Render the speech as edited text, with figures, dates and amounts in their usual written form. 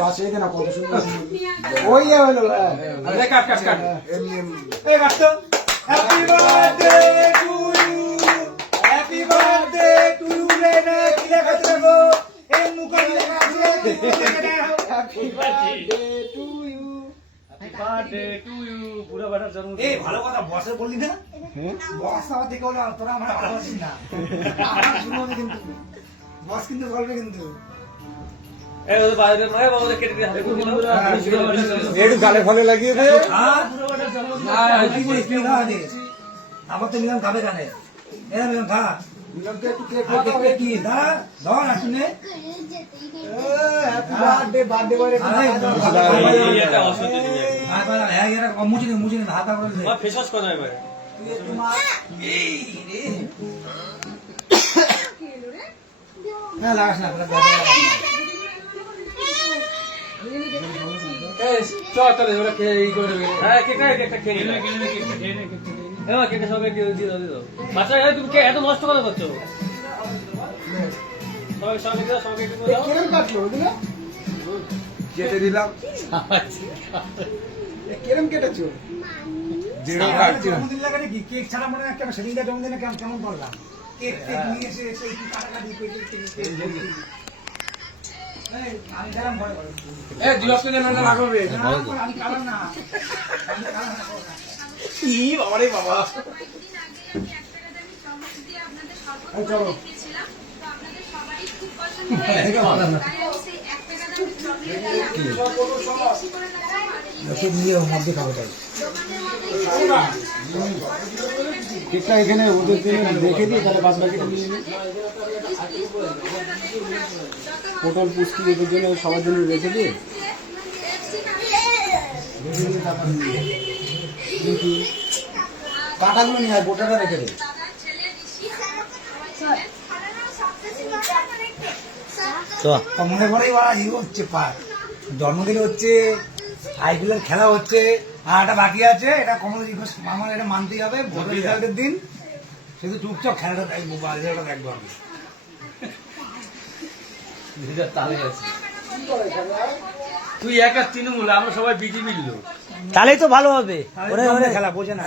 পাশে না কত সুন্দর ওই হলো কাট কাট কাট এমনি এই কাট তো happy birthday to you happy birthday to you রে কি লেখা দেবো এই মুখে লেখা আছে happy birthday to you happy birthday to you পুরো বাটার জন্মদিন এই ভালো কথা বসে বললি না বস আমার থেকে বলে তোরা আমরা ভালোবাসিস না আমার শুনবি কিন্তু বস কিন্তু বলবে কিন্তু গালে ফলে লাগিয়ে দে আমার তো মিলাম খাবে গানে মিলাম খা মুছে হাত ফেসওয়াশ করা এবারে না লাগাস না এত নষ্ট কথা করছো কেটে দিলাম কেরম কেটেছো কেক ছাড়া মনে হয় সেদিনটা জন্মদিনে কেমন করলাম কেক নিয়ে এসে কাটাকাটি বাবা মধ্যে খাবো ঠিকটা এখানে ওদের জন্য রেখে দিই তাহলে বাদ বাকিটা নিয়ে নিই পটল পুষ্টি ওদের জন্য সবার জন্য রেখে দিই কাঁটাগুলো নিয়ে গোটাটা রেখে দিই মনে করে হচ্ছে জন্মদিন হচ্ছে আইপিএলের খেলা হচ্ছে আর একটা বাকি আছে এটা কমল রিকোয়েস্ট আমার এটা মানতেই হবে ভোটের রেজাল্টের দিন শুধু চুপচাপ খেলাটা দেখবো রেজাল্টটা দেখবো আমি তুই একা তৃণমূল আমরা সবাই বিজেপির লোক তাহলেই তো ভালো হবে খেলা বোঝে না